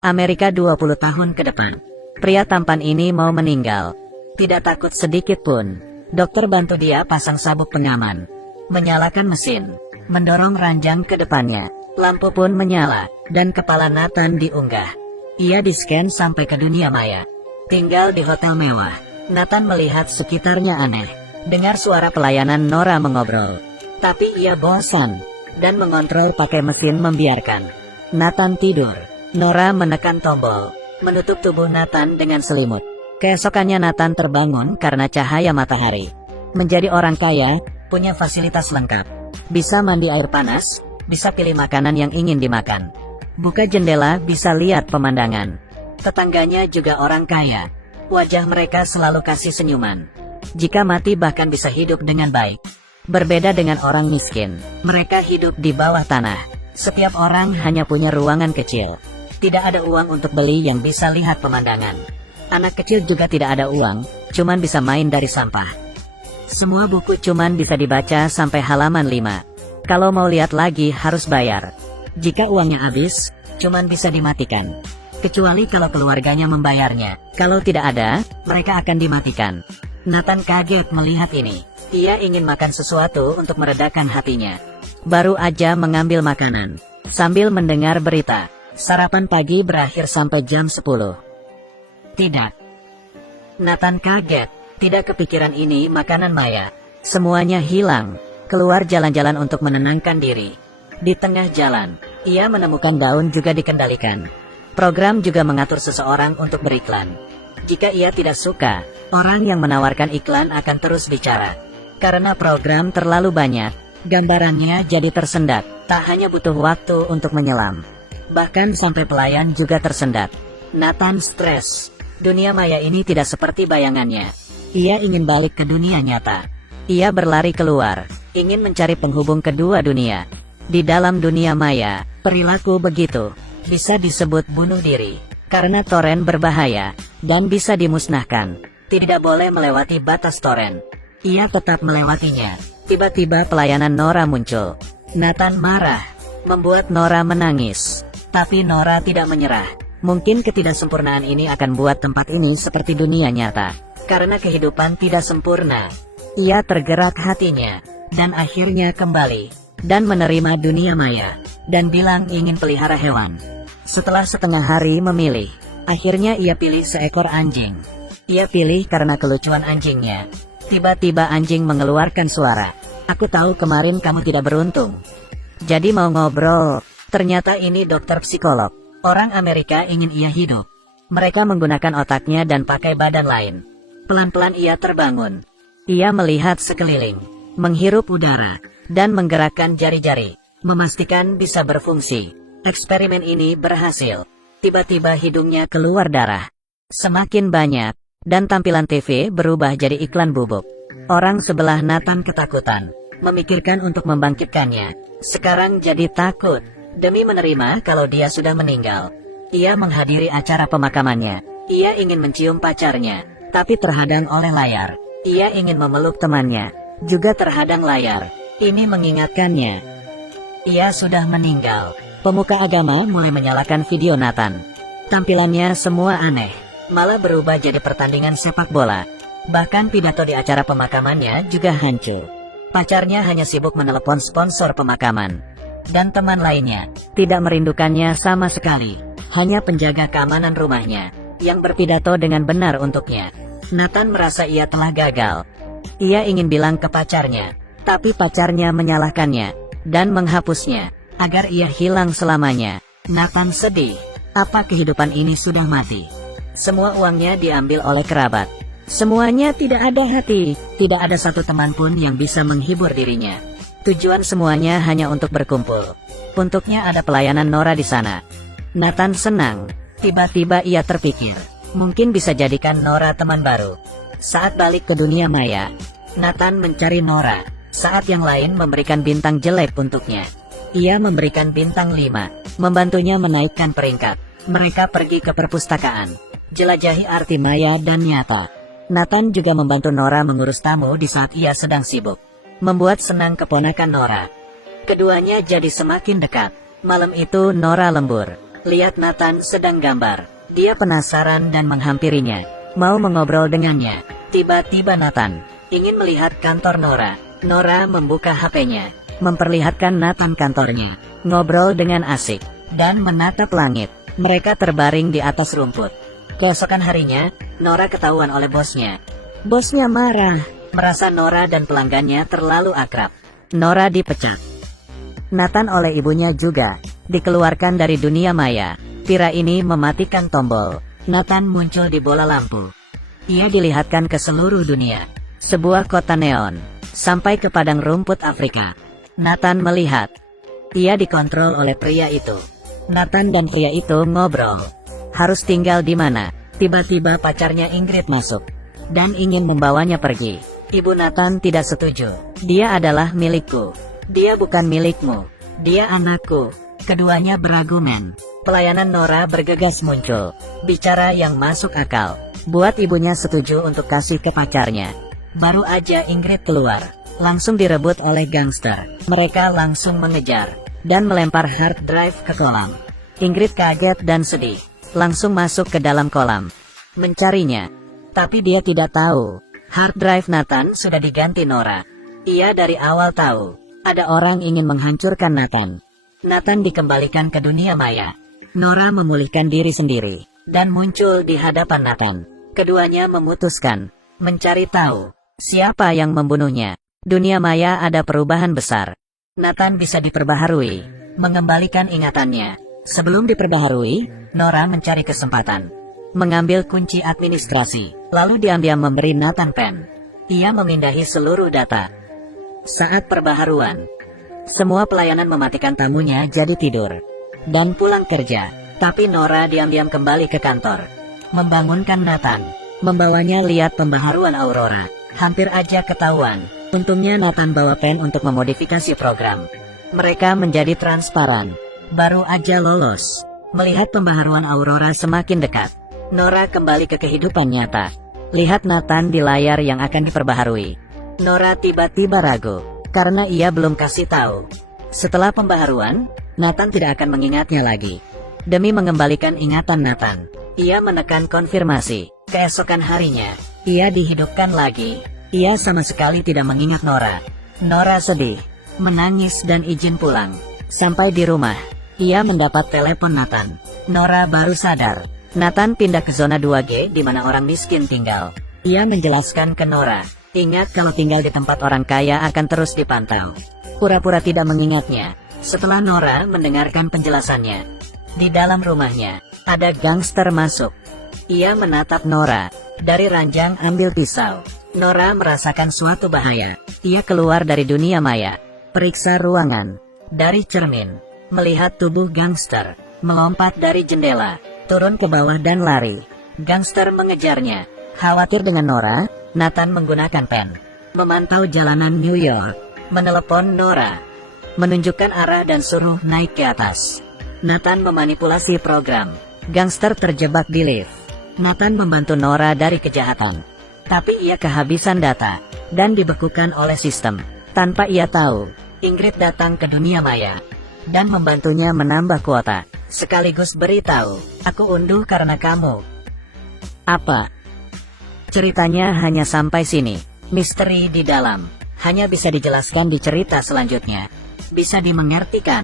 Amerika 20 tahun ke depan. Pria tampan ini mau meninggal. Tidak takut sedikit pun. Dokter bantu dia pasang sabuk pengaman. Menyalakan mesin. Mendorong ranjang ke depannya. Lampu pun menyala. Dan kepala Nathan diunggah. Ia di-scan sampai ke dunia maya. Tinggal di hotel mewah. Nathan melihat sekitarnya aneh. Dengar suara pelayanan Nora mengobrol. Tapi ia bosan. Dan mengontrol pakai mesin membiarkan. Nathan tidur. Nora menekan tombol. Menutup tubuh Nathan dengan selimut. Keesokannya Nathan terbangun karena cahaya matahari. Menjadi orang kaya, punya fasilitas lengkap. Bisa mandi air panas, bisa pilih makanan yang ingin dimakan. Buka jendela bisa lihat pemandangan. Tetangganya juga orang kaya. Wajah mereka selalu kasih senyuman. Jika mati bahkan bisa hidup dengan baik. Berbeda dengan orang miskin, mereka hidup di bawah tanah. Setiap orang hanya punya ruangan kecil. Tidak ada uang untuk beli yang bisa lihat pemandangan. Anak kecil juga tidak ada uang, cuman bisa main dari sampah. Semua buku cuman bisa dibaca sampai halaman 5. Kalau mau lihat lagi harus bayar. Jika uangnya habis, cuman bisa dimatikan. Kecuali kalau keluarganya membayarnya. Kalau tidak ada, mereka akan dimatikan. Nathan kaget melihat ini. Ia ingin makan sesuatu untuk meredakan hatinya. Baru aja mengambil makanan. Sambil mendengar berita. Sarapan pagi berakhir sampai jam 10. Tidak. Nathan kaget. Tidak kepikiran ini makanan maya. Semuanya hilang. Keluar jalan-jalan untuk menenangkan diri. Di tengah jalan, ia menemukan daun juga dikendalikan. Program juga mengatur seseorang untuk beriklan. Jika ia tidak suka, orang yang menawarkan iklan akan terus bicara. Karena program terlalu banyak, gambarannya jadi tersendat. Tak hanya butuh waktu untuk menyelam. Bahkan sampai pelayan juga tersendat. Nathan stres. Dunia maya ini tidak seperti bayangannya. Ia ingin balik ke dunia nyata. Ia berlari keluar, ingin mencari penghubung kedua dunia. Di dalam dunia maya, perilaku begitu bisa disebut bunuh diri. Karena toren berbahaya, dan bisa dimusnahkan. Tidak boleh melewati batas toren. Ia tetap melewatinya. Tiba-tiba pelayanan Nora muncul. Nathan marah, membuat Nora menangis. Tapi Nora tidak menyerah. Mungkin ketidaksempurnaan ini akan buat tempat ini seperti dunia nyata. Karena kehidupan tidak sempurna. Ia tergerak hatinya. Dan akhirnya kembali. Dan menerima dunia maya. Dan bilang ingin pelihara hewan. Setelah setengah hari memilih. Akhirnya ia pilih seekor anjing. Ia pilih karena kelucuan anjingnya. Tiba-tiba anjing mengeluarkan suara. Aku tahu kemarin kamu tidak beruntung. Jadi mau ngobrol. Ternyata ini dokter psikolog. Orang Amerika ingin ia hidup. Mereka menggunakan otaknya dan pakai badan lain. Pelan-pelan ia terbangun. Ia melihat sekeliling. Menghirup udara. Dan menggerakkan jari-jari. Memastikan bisa berfungsi. Eksperimen ini berhasil. Tiba-tiba hidungnya keluar darah. Semakin banyak. Dan tampilan TV berubah jadi iklan bubuk. Orang sebelah Nathan ketakutan. Memikirkan untuk membangkitkannya. Sekarang jadi takut. Demi menerima kalau dia sudah meninggal. Ia menghadiri acara pemakamannya. Ia ingin mencium pacarnya. Tapi terhadang oleh layar. Ia ingin memeluk temannya. Juga terhadang layar. Ini mengingatkannya. Ia sudah meninggal. Pemuka agama mulai menyalakan video Nathan. Tampilannya semua aneh. Malah berubah jadi pertandingan sepak bola. Bahkan pidato di acara pemakamannya juga hancur. Pacarnya hanya sibuk menelepon sponsor pemakaman. Dan teman lainnya, tidak merindukannya sama sekali. Hanya penjaga keamanan rumahnya, yang berpidato dengan benar untuknya. Nathan merasa ia telah gagal. Ia ingin bilang ke pacarnya, tapi pacarnya menyalahkannya, dan menghapusnya, agar ia hilang selamanya. Nathan sedih. Apa kehidupan ini sudah mati? Semua uangnya diambil oleh kerabat. Semuanya tidak ada hati, tidak ada satu teman pun yang bisa menghibur dirinya. Tujuan semuanya hanya untuk berkumpul. Untuknya ada pelayanan Nora di sana. Nathan senang. Tiba-tiba ia terpikir, mungkin bisa jadikan Nora teman baru. Saat balik ke dunia maya, Nathan mencari Nora. Saat yang lain memberikan bintang jelek untuknya. Ia memberikan bintang 5, membantunya menaikkan peringkat. Mereka pergi ke perpustakaan. Jelajahi arti maya dan nyata. Nathan juga membantu Nora mengurus tamu di saat ia sedang sibuk. Membuat senang keponakan Nora. Keduanya jadi semakin dekat. Malam itu Nora lembur. lihat Nathan sedang gambar. Dia penasaran dan menghampirinya, mau mengobrol dengannya. Tiba-tiba Nathan ingin melihat kantor Nora. Nora membuka HP-nya, memperlihatkan Nathan kantornya, ngobrol dengan asik, dan menatap langit. Mereka terbaring di atas rumput. Keesokan harinya, Nora ketahuan oleh bosnya. Bosnya marah, merasa Nora dan pelanggannya terlalu akrab. Nora dipecat. Nathan oleh ibunya juga dikeluarkan dari dunia maya. Tira ini mematikan tombol. Nathan muncul di bola lampu. Ia dilihatkan ke seluruh dunia. Sebuah kota neon, sampai ke padang rumput Afrika. Nathan melihat. Ia dikontrol oleh pria itu. Nathan dan pria itu ngobrol. Harus tinggal di mana? Tiba-tiba pacarnya Ingrid masuk dan ingin membawanya pergi. Ibu Nathan tidak setuju. Dia adalah milikku. Dia bukan milikmu. Dia anakku. Keduanya berargumen. Pelayanan Nora bergegas muncul. Bicara yang masuk akal. Buat ibunya setuju untuk kasih ke pacarnya. Baru aja Ingrid keluar, langsung direbut oleh gangster. Mereka langsung mengejar dan melempar hard drive ke kolam. Ingrid kaget dan sedih. Langsung masuk ke dalam kolam, mencarinya. Tapi dia tidak tahu, hard drive Nathan sudah diganti Nora. Ia dari awal tahu, ada orang ingin menghancurkan Nathan. Nathan dikembalikan ke dunia maya. Nora memulihkan diri sendiri, dan muncul di hadapan Nathan. Keduanya memutuskan, mencari tahu, siapa yang membunuhnya. Dunia maya ada perubahan besar. Nathan bisa diperbaharui, mengembalikan ingatannya. Sebelum diperbaharui, Nora mencari kesempatan. Mengambil kunci administrasi, lalu diam-diam memberi Nathan pen. Ia memindahi seluruh data. Saat perbaharuan, semua pelayanan mematikan tamunya jadi tidur dan pulang kerja. Tapi Nora diam-diam kembali ke kantor, membangunkan Nathan, membawanya lihat pembaharuan Aurora. Hampir aja ketahuan. Untungnya Nathan bawa pen untuk memodifikasi program. Mereka menjadi transparan. Baru aja lolos. Melihat pembaharuan Aurora semakin dekat, Nora kembali ke kehidupan nyata. Lihat Nathan di layar yang akan diperbaharui. Nora tiba-tiba ragu, karena ia belum kasih tahu. Setelah pembaharuan, Nathan tidak akan mengingatnya lagi. Demi mengembalikan ingatan Nathan, ia menekan konfirmasi. Keesokan harinya, ia dihidupkan lagi. Ia sama sekali tidak mengingat Nora. Nora sedih, menangis dan izin pulang. Sampai di rumah, ia mendapat telepon Nathan. Nora baru sadar. Nathan pindah ke zona 2G di mana orang miskin tinggal. Ia menjelaskan ke Nora, ingat kalau tinggal di tempat orang kaya akan terus dipantau. Pura-pura tidak mengingatnya. Setelah Nora mendengarkan penjelasannya, di dalam rumahnya, ada gangster masuk. Ia menatap Nora. Dari ranjang ambil pisau. Nora merasakan suatu bahaya. Ia keluar dari dunia maya. Periksa ruangan. Dari cermin, melihat tubuh gangster. Melompat dari jendela, turun ke bawah dan lari. Gangster mengejarnya. Khawatir dengan Nora, Nathan menggunakan pen. Memantau jalanan New York. Menelepon Nora. Menunjukkan arah dan suruh naik ke atas. Nathan memanipulasi program. Gangster terjebak di lift. Nathan membantu Nora dari kejahatan. Tapi ia kehabisan data, dan dibekukan oleh sistem. Tanpa ia tahu, Ingrid datang ke dunia maya, dan membantunya menambah kuota. Sekaligus beritahu, aku unduh karena kamu. Apa? Ceritanya hanya sampai sini. Misteri di dalam, hanya bisa dijelaskan di cerita selanjutnya. Bisa dimengertikan.